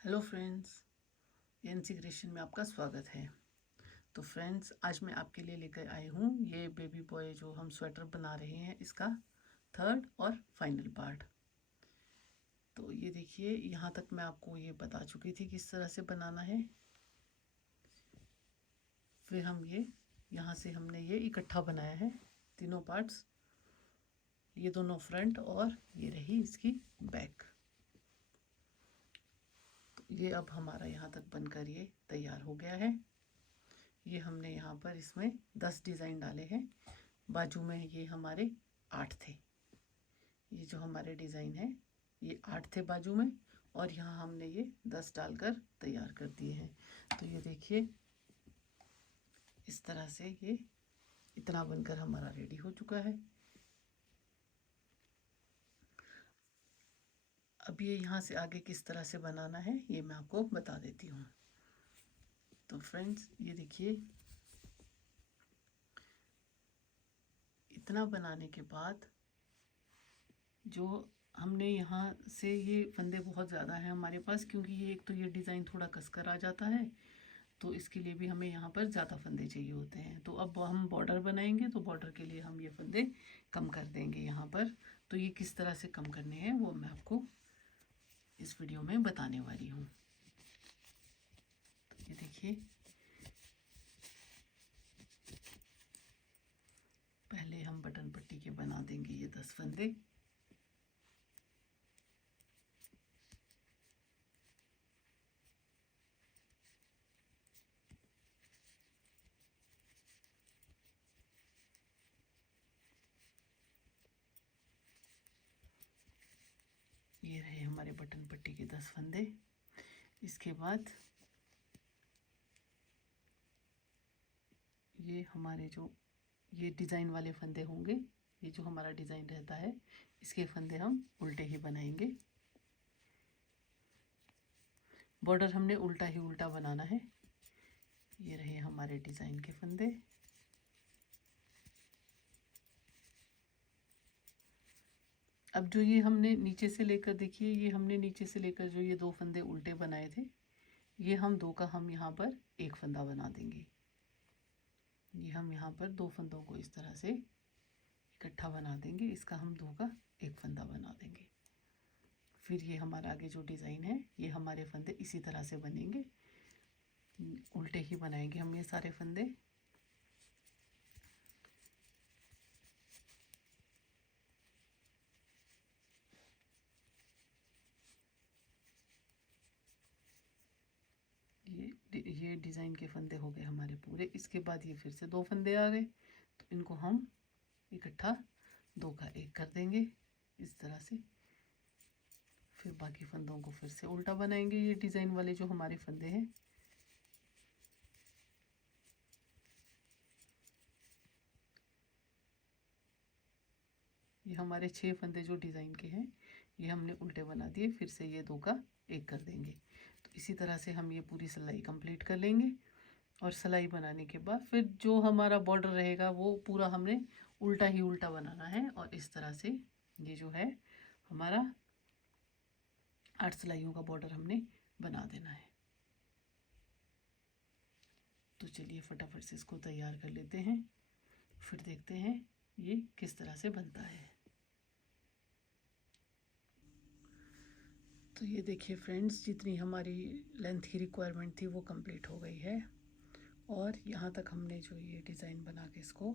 Hello friends, NC creation में आपका स्वागत है। तो फ्रेंड्स, आज मैं आपके लिए लेकर आई हूँ ये बेबी बॉय जो हम स्वेटर बना रहे हैं, इसका थर्ड और फाइनल पार्ट। तो ये देखिए, यहाँ तक मैं आपको ये बता चुकी थी किस तरह से बनाना है। फिर हम ये यहाँ से हमने ये इकट्ठा बनाया है तीनों पार्ट्स, ये दोनों फ्रंट और ये रही इसकी बैक। तो ये अब हमारा यहाँ तक बनकर ये तैयार हो गया है। ये हमने यहाँ पर इसमें 10 डिज़ाइन डाले हैं। बाजू में ये हमारे 8 थे। ये जो हमारे डिज़ाइन है ये 8 थे बाजू में, और यहाँ हमने ये 10 डालकर तैयार कर दिए हैं। तो ये देखिए, इस तरह से ये इतना बनकर हमारा रेडी हो चुका है। अब ये यहाँ से आगे किस तरह से बनाना है ये मैं आपको बता देती हूँ। तो फ्रेंड्स, ये देखिए, इतना बनाने के बाद जो हमने यहाँ से ये फंदे बहुत ज़्यादा हैं हमारे पास, क्योंकि ये एक तो ये डिज़ाइन थोड़ा कसकर आ जाता है, तो इसके लिए भी हमें यहाँ पर ज़्यादा फंदे चाहिए होते हैं। तो अब हम बॉर्डर बनाएंगे तो बॉर्डर के लिए हम ये फंदे कम कर देंगे यहाँ पर। तो ये किस तरह से कम करने हैं वो मैं आपको इस वीडियो में बताने वाली हूँ। तो ये देखिए, पहले हम बटन पट्टी के बना देंगे ये 10 फंदे। ये रहे हमारे बटन पट्टी के 10 फंदे। इसके बाद ये हमारे जो ये डिज़ाइन वाले फंदे होंगे, ये जो हमारा डिज़ाइन रहता है इसके फंदे हम उल्टे ही बनाएंगे। बॉर्डर हमने उल्टा ही उल्टा बनाना है। ये रहे हमारे डिज़ाइन के फंदे। अब जो ये हमने नीचे से लेकर, देखिए ये हमने नीचे से लेकर जो ये 2 फंदे उल्टे बनाए थे, ये हम 2 का हम यहाँ पर एक फंदा बना देंगे। ये हम यहाँ पर 2 फंदों को इस तरह से इकट्ठा बना देंगे, इसका हम 2 का एक फंदा बना देंगे। फिर ये हमारा आगे जो डिज़ाइन है ये हमारे फंदे इसी तरह से बनेंगे, उल्टे ही बनाएंगे हम ये सारे फंदे। ये डिज़ाइन के फंदे हो गए हमारे पूरे। इसके बाद ये फिर से 2 फंदे आ गए, तो इनको हम इकट्ठा 2 का एक कर देंगे इस तरह से। फिर बाकी फंदों को फिर से उल्टा बनाएंगे, ये डिज़ाइन वाले जो हमारे फंदे हैं। ये हमारे 6 फंदे जो डिज़ाइन के हैं ये हमने उल्टे बना दिए, फिर से ये 2 का एक कर देंगे। तो इसी तरह से हम ये पूरी सिलाई कंप्लीट कर लेंगे। और सिलाई बनाने के बाद फिर जो हमारा बॉर्डर रहेगा वो पूरा हमने उल्टा ही उल्टा बनाना है, और इस तरह से ये जो है हमारा 8 सिलाइयों का बॉर्डर हमने बना देना है। तो चलिए फटाफट से इसको तैयार कर लेते हैं, फिर देखते हैं ये किस तरह से बनता है। तो ये देखिए फ्रेंड्स, जितनी हमारी लेंथ की रिक्वायरमेंट थी वो कंप्लीट हो गई है, और यहाँ तक हमने जो ये डिज़ाइन बना के इसको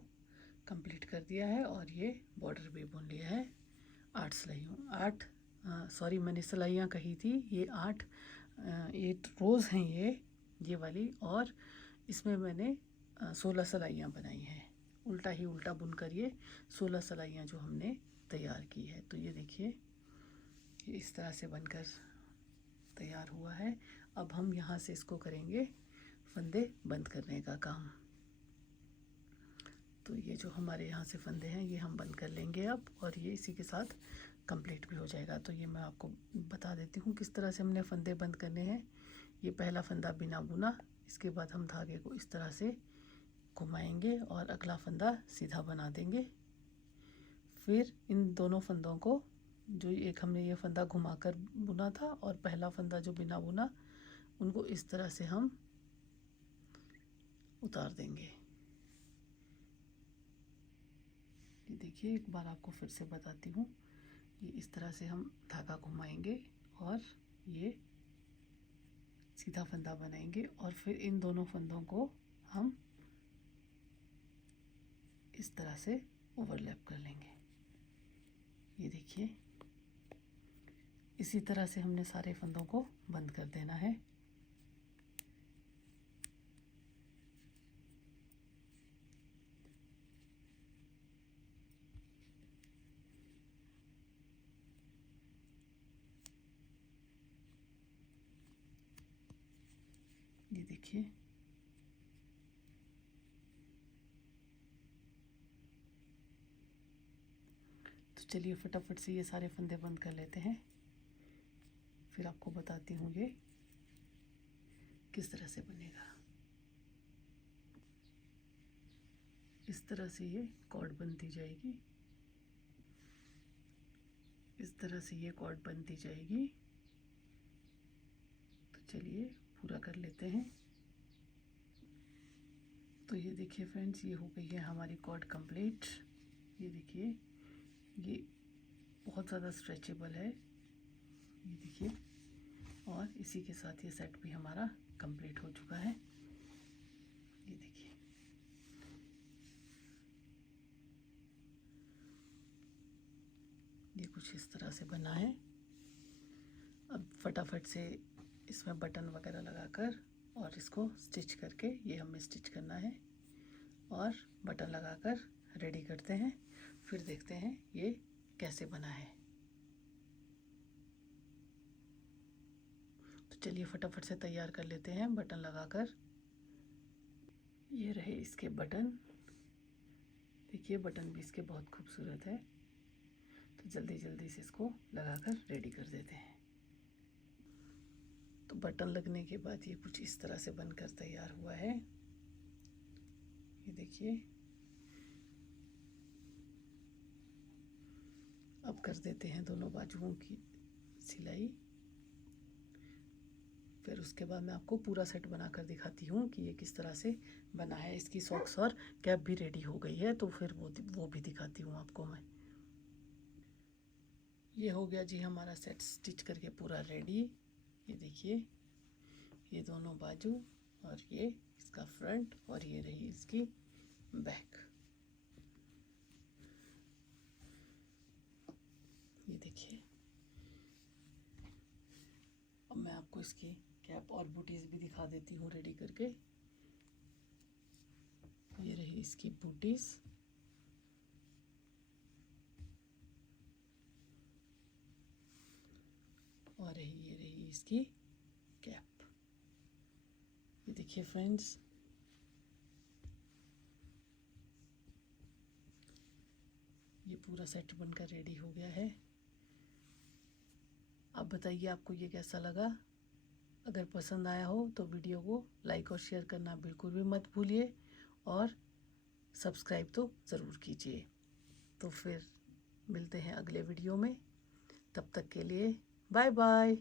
कंप्लीट कर दिया है, और ये बॉर्डर भी बुन लिया है 8 सिलाइयों 8 सॉरी, मैंने सिलाइयाँ कही थी, ये 8 रोज़ हैं ये वाली, और इसमें मैंने 16 सिलाइयाँ बनाई हैं। उल्टा ही उल्टा बुनकर ये 16 सिलाइयाँ जो हमने तैयार की है। तो ये देखिए, ये इस तरह से बनकर तैयार हुआ है। अब हम यहाँ से इसको करेंगे फंदे बंद करने का काम। तो ये जो हमारे यहाँ से फंदे हैं ये हम बंद कर लेंगे अब, और ये इसी के साथ कंप्लीट भी हो जाएगा। तो ये मैं आपको बता देती हूँ किस तरह से हमने फंदे बंद करने हैं। ये पहला फंदा बिना बुना, इसके बाद हम धागे को इस तरह से घुमाएंगे और अगला फंदा सीधा बना देंगे। फिर इन दोनों फंदों को जो एक हमने ये फंदा घुमाकर बुना था और पहला फंदा जो बिना बुना, उनको इस तरह से हम उतार देंगे। ये देखिए, एक बार आपको फिर से बताती हूँ। ये इस तरह से हम धागा घुमाएंगे और ये सीधा फंदा बनाएंगे और फिर इन दोनों फंदों को हम इस तरह से ओवरलैप कर लेंगे। ये देखिए, इसी तरह से हमने सारे फंदों को बंद कर देना है। ये देखिए, तो चलिए फटाफट से ये सारे फंदे बंद कर लेते हैं, फिर आपको बताती हूँ ये किस तरह से बनेगा। इस तरह से ये कॉर्ड बनती जाएगी, इस तरह से ये कॉर्ड बनती जाएगी। तो चलिए पूरा कर लेते हैं। तो ये देखिए फ्रेंड्स, ये हो गई है हमारी कॉर्ड कंप्लीट। ये देखिए, ये बहुत ज़्यादा स्ट्रेचेबल है, ये देखिए। और इसी के साथ ये सेट भी हमारा कंप्लीट हो चुका है। ये देखिए, ये कुछ इस तरह से बना है। अब फटाफट से इसमें बटन वगैरह लगाकर और इसको स्टिच करके, ये हमें स्टिच करना है और बटन लगाकर रेडी करते हैं। फिर देखते हैं ये कैसे बना है। तो चलिए फटाफट से तैयार कर लेते हैं बटन लगाकर। ये रहे इसके बटन, देखिए बटन भी इसके बहुत खूबसूरत है। तो जल्दी जल्दी से इसको लगाकर रेडी कर देते हैं। तो बटन लगने के बाद ये कुछ इस तरह से बनकर तैयार हुआ है। ये देखिए, अब कर देते हैं दोनों बाजुओं की सिलाई। फिर उसके बाद मैं आपको पूरा सेट बनाकर दिखाती हूँ कि ये किस तरह से बना है। इसकी सॉक्स और कैप भी रेडी हो गई है, तो फिर वो भी दिखाती हूँ आपको मैं। ये हो गया जी हमारा सेट स्टिच करके पूरा रेडी। ये देखिए, ये दोनों बाजू और ये इसका फ्रंट और ये रही इसकी बैक। ये देखिए, अब मैं आपको इसकी कैप और बूटीज भी दिखा देती हूँ रेडी करके। ये रही इसकी बूटीज, और ये रही इसकी कैप। ये देखिए फ्रेंड्स, ये पूरा सेट बनकर रेडी हो गया है। अब बताइए आपको ये कैसा लगा। अगर पसंद आया हो तो वीडियो को लाइक और शेयर करना बिल्कुल भी मत भूलिए, और सब्सक्राइब तो ज़रूर कीजिए। तो फिर मिलते हैं अगले वीडियो में, तब तक के लिए बाय बाय।